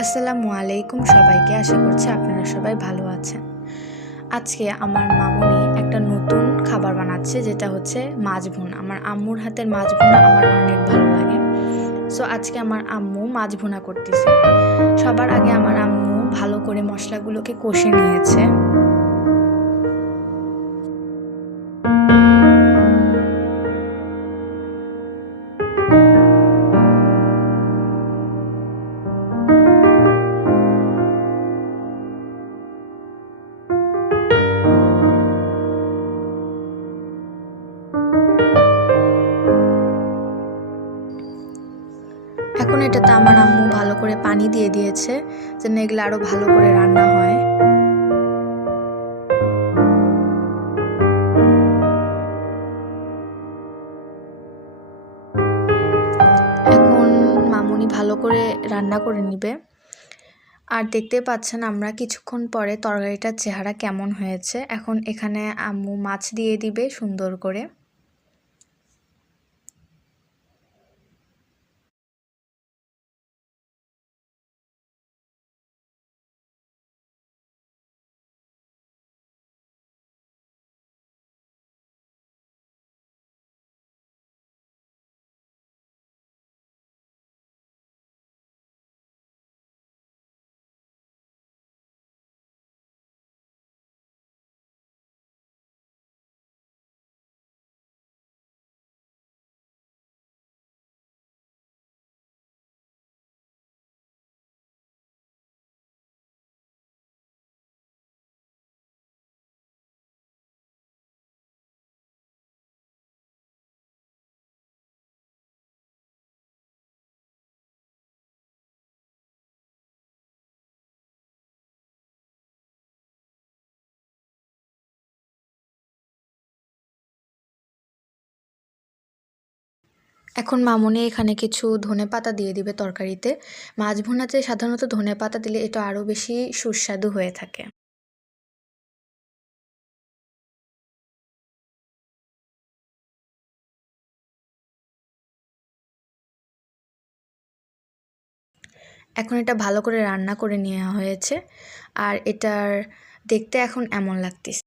আসসালামু আলাইকুম সবাইকে। আশা করছি আপনারা সবাই ভালো আছেন। আজকে আমার মামুনি একটা নতুন খাবার বানাচ্ছে, যেটা হচ্ছে মাছ ভুনা। আমার আম্মুর হাতের মাছ ভুনা আমার অনেক ভালো লাগে। সো আজকে আমার আম্মু মাছ ভুনা করতেছে। সবার আগে আমার আম্মু ভালো করে মশলাগুলোকে কষে নিয়েছে। এখন এটাতে আমার আম্মু ভালো করে পানি দিয়ে দিয়েছে, যেন এগুলো আরো ভালো করে রান্না হয়। এখন মামুনি ভালো করে রান্না করে নিবে। আর দেখতে পাচ্ছেন আমরা কিছুক্ষণ পরে তরকারিটার চেহারা কেমন হয়েছে। এখন এখানে আম্মু মাছ দিয়ে দিবে সুন্দর করে। এখন মামুনি এখানে কিছু ধনেপাতা দিয়ে দিবে তরকারিতে। মাছ ভুনাতে সাধারণত ধনেপাতা দিলে এটা আরও বেশি সুস্বাদু হয়ে থাকে। এখন এটা ভালো করে রান্না করে নেওয়া হয়েছে, আর এটার দেখতে এখন এমন লাগতেছে।